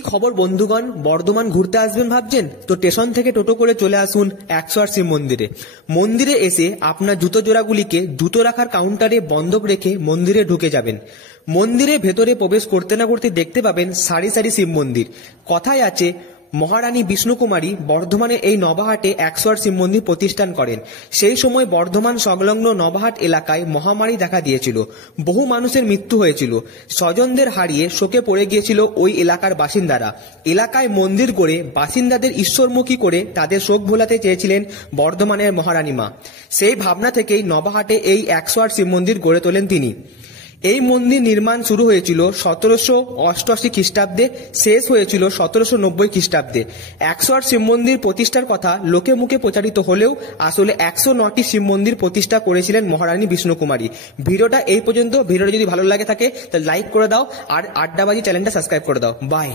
খবর বন্ধুগণ, বর্ধমান ঘুরতে আসবেন ভাবছেন? তো স্টেশন থেকে টোটো করে চলে আসুন 108 শিব মন্দিরে। মন্দিরে এসে আপনার জুতো জোড়াগুলিকে জুতো রাখার কাউন্টারে বন্ধক রেখে মন্দিরে ঢুকে যাবেন। মন্দিরে ভেতরে প্রবেশ করতে না করতে দেখতে পাবেন সারি সারি শিব মন্দির। কথায় আছে, মহারানী বিষ্ণুকুমারী বর্ধমানে এই নবাহাটে 108 শিব মন্দির প্রতিষ্ঠান করেন। সেই সময় বর্ধমান সংলগ্ন নবাহাট এলাকায় মহামারী দেখা দিয়েছিল। বহু মানুষের মৃত্যু হয়েছিল। স্বজনদের হারিয়ে শোকে পড়ে গিয়েছিল ওই এলাকার বাসিন্দারা। এলাকায় মন্দির গড়ে বাসিন্দাদের ঈশ্বরমুখী করে তাদের শোক ভোলাতে চেয়েছিলেন বর্ধমানের মহারানী মা। সেই ভাবনা থেকেই নবাহাটে এই 108 শিব মন্দির গড়ে তোলেন তিনি। এই মন্দির নির্মাণ শুরু হয়েছিল 1788 খ্রিস্টাব্দে, শেষ হয়েছিল 1790 খ্রিস্টাব্দে। 108 শিব মন্দির প্রতিষ্ঠার কথা লোকে মুখে প্রচারিত হলেও আসলে 109টি শিব মন্দির প্রতিষ্ঠা করেছিলেন মহারানী বিষ্ণুকুমারী। ভিডিওটা এই পর্যন্ত। ভিডিওটা যদি ভালো লাগে থাকে তাহলে লাইক করে দাও আর আড্ডাবাজি চ্যানেলটা সাবস্ক্রাইব করে দাও। বাই।